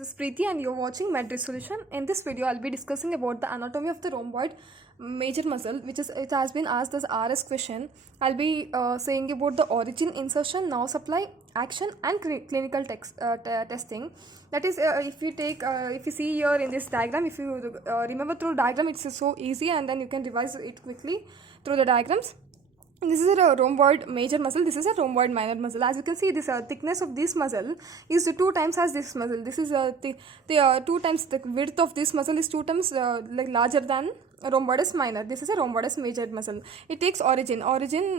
This is Preeti and you're watching Med Solution. In this video, I'll be discussing about the anatomy of the rhomboid major muscle, it has been asked as RS question. I'll be saying about the origin, insertion, nerve supply, action, and clinical testing. That is, if you see here in this diagram, if you remember through diagram, it's so easy, and then you can revise it quickly through the diagrams. This is a rhomboid major muscle. This is a rhomboid minor muscle. As you can see, this thickness of this muscle is 2 times as this muscle. This is 2 times the width of this muscle is 2 times like larger than rhomboidus minor. This is a rhomboidus major muscle. It takes origin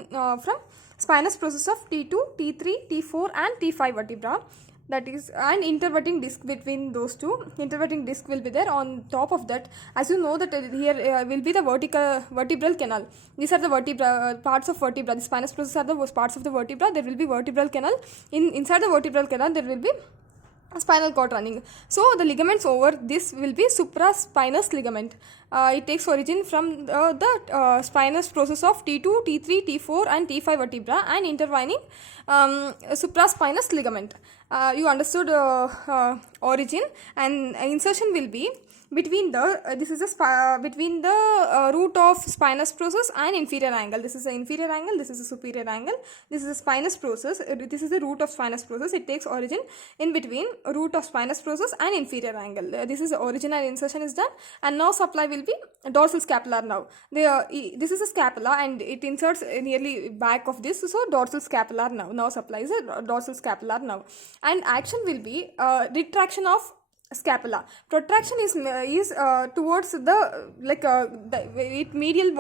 from spinous process of T2, T3, T4, and T5 vertebra. That is, and interverting disc between those two. Interverting disc will be there on top of that. As you know that here will be the vertebral canal. These are the parts of vertebra. The spinous process are the parts of the vertebra. There will be vertebral canal. Inside the vertebral canal there will be spinal cord running. So the ligaments over this will be supraspinous ligament. It takes origin from the spinous process of T2, T3, T4 and T5 vertebra and intertwining supraspinous ligament. You understood origin, and insertion will be between the between the root of spinous process and inferior angle. This is the inferior angle, this is the superior angle, this is the spinous process, this is the root of spinous process. It takes origin in between root of spinous process and inferior angle. This is the origin and insertion is done, and now supply will be dorsal scapular nerve. This is a scapula and it inserts nearly back of this, so dorsal scapular nerve. Now supply is a dorsal scapular nerve, and action will be retraction of scapula. Protraction is towards the medial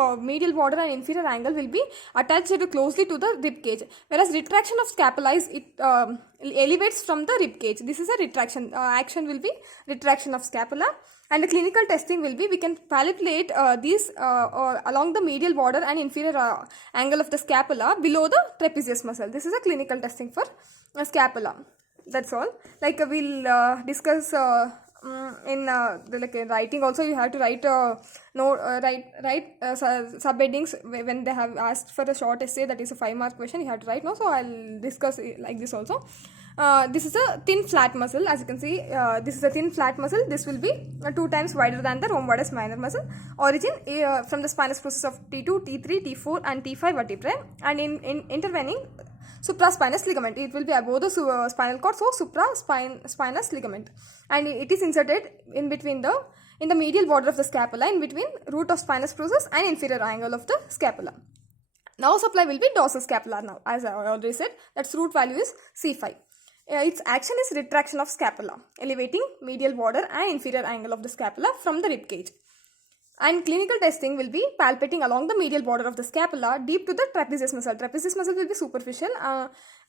border and inferior angle will be attached closely to the rib cage, whereas retraction of scapula is elevates from the rib cage. This is a retraction. Action will be retraction of scapula, and the clinical testing will be we can palpate these along the medial border and inferior angle of the scapula below the trapezius muscle. This is a clinical testing for scapula. That's all. Like we'll discuss in writing also. You have to write subheadings when they have asked for a short essay, that is a 5-mark question. You have to write now. So I'll discuss like this also. This is a thin flat muscle. As you can see, this is a thin flat muscle. This will be 2 times wider than the rhomboidus minor muscle. Origin from the spinous process of T2, T3, T4 and T5 vertebrae, and in intervening supraspinous ligament. It will be above the spinal cord, so supraspinous ligament, and it is inserted in between in the medial border of the scapula, in between root of spinous process and inferior angle of the scapula. Now supply will be dorsal scapular nerve. As I already said, that's root value is C5. Its action is retraction of scapula, elevating medial border and inferior angle of the scapula from the rib cage. And clinical testing will be palpating along the medial border of the scapula deep to the trapezius muscle. Trapezius muscle will be superficial.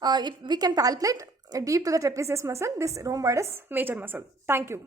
If we can palpate deep to the trapezius muscle, this rhomboidus major muscle. Thank you.